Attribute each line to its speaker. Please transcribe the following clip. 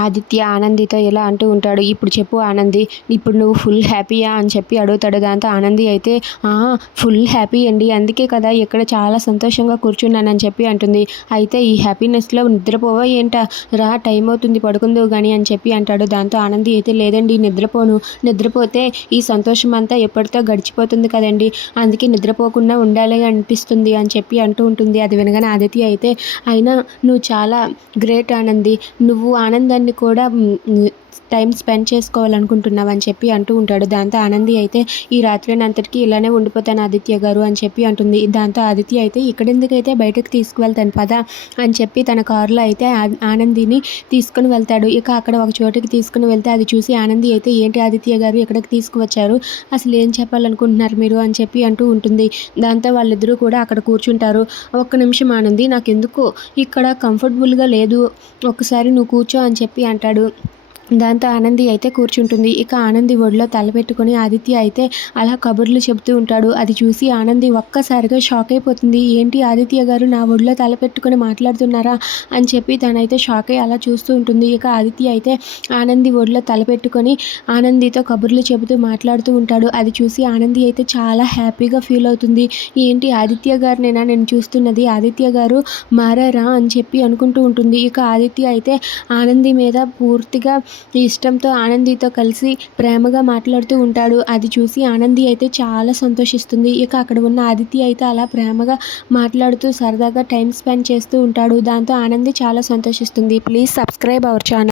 Speaker 1: ఆదిత్య ఆనందితో ఎలా అంటూ ఉంటాడు ఇప్పుడు చెప్పు ఆనంది ఇప్పుడు నువ్వు ఫుల్ హ్యాపీయా? అని చెప్పి అడుగుతాడు దాంతో ఆనంది అయితే "ఆ, ఫుల్ హ్యాపీ అండి అందుకే కదా ఇక్కడ చాలా సంతోషంగా కూర్చున్నానని చెప్పి అంటుంది. అయితే ఈ హ్యాపీనెస్లో నిద్రపోవా ఏంటా? రా టైం అవుతుంది పడుకుందో కానీ అని చెప్పి అంటాడు. దాంతో ఆనంది అయితే లేదండి నిద్రపోను. నిద్రపోతే ఈ సంతోషం అంతా ఎప్పటితో గడిచిపోతుంది కదండి. అందుకే నిద్రపోకుండా ఉండాలి అనిపిస్తుంది అని చెప్పి అంటూ ఉంటుంది. అది వినగానే ఆదిత్య అయితే అయినా నువ్వు చాలా గ్రేట్ ఆనంది. నువ్వు ఆనందాన్ని కూడా టైం స్పెండ్ చేసుకోవాలనుకుంటున్నావు అని చెప్పి అంటూ ఉంటాడు. దాంతో ఆనంది అయితే ఈ రాత్రి అంతటికి ఇలానే ఉండిపోతాను ఆదిత్య గారు అని చెప్పి అంటుంది. దాంతో ఆదిత్య అయితే ఇక్కడెందుకైతే బయటకు తీసుకువెళ్తాను పదా అని చెప్పి తన కారులో అయితే ఆనందిని తీసుకుని వెళ్తాడు. ఇక అక్కడ ఒక చోటుకి తీసుకుని వెళ్తే అది చూసి ఆనంది అయితే ఏంటి ఆదిత్య గారు ఎక్కడికి తీసుకువచ్చారు? అసలు ఏం చెప్పాలనుకుంటున్నారు మీరు? అని చెప్పి అంటూ ఉంటుంది. దాంతో వాళ్ళిద్దరూ కూడా అక్కడ కూర్చుంటారు. ఒక్క నిమిషం ఆనంది నాకు ఎందుకు ఇక్కడ కంఫర్టబుల్గా లేదు. ఒకసారి నువ్వు కూర్చో అని చెప్పి అంటాడు. దాంతో ఆనంది అయితే కూర్చుంటుంది. ఇక ఆనంది ఒడిలో తలపెట్టుకొని ఆదిత్య అయితే అలా కబుర్లు చెబుతూ ఉంటాడు. అది చూసి ఆనంది ఒక్కసారిగా షాక్ అయిపోతుంది. ఏంటి ఆదిత్య గారు నా ఒడిలో తలపెట్టుకుని మాట్లాడుతున్నారా అని చెప్పి తనైతే షాక్ అయ్యి అలా చూస్తూ ఉంటుంది. ఇక ఆదిత్య అయితే ఆనంది ఒడిలో తలపెట్టుకొని ఆనందితో కబుర్లు చెబుతూ మాట్లాడుతూ ఉంటాడు. అది చూసి ఆనంది అయితే చాలా హ్యాపీగా ఫీల్ అవుతుంది. ఏంటి ఆదిత్య గారినేనా నేను చూస్తున్నది? ఆదిత్య గారు మారారా అని చెప్పి అనుకుంటూ ఉంటుంది. ఇక ఆదిత్య అయితే ఆనంది మీద పూర్తిగా ఇష్టంతో ఆనందితో కలిసి ప్రేమగా మాట్లాడుతూ ఉంటాడు. అది చూసి ఆనంది అయితే చాలా సంతోషిస్తుంది. ఇక అక్కడ ఉన్న ఆదిత్య అయితే అలా ప్రేమగా మాట్లాడుతూ సరదాగా టైం స్పెండ్ చేస్తూ ఉంటాడు. దాంతో ఆనంది చాలా సంతోషిస్తుంది. Please subscribe our channel.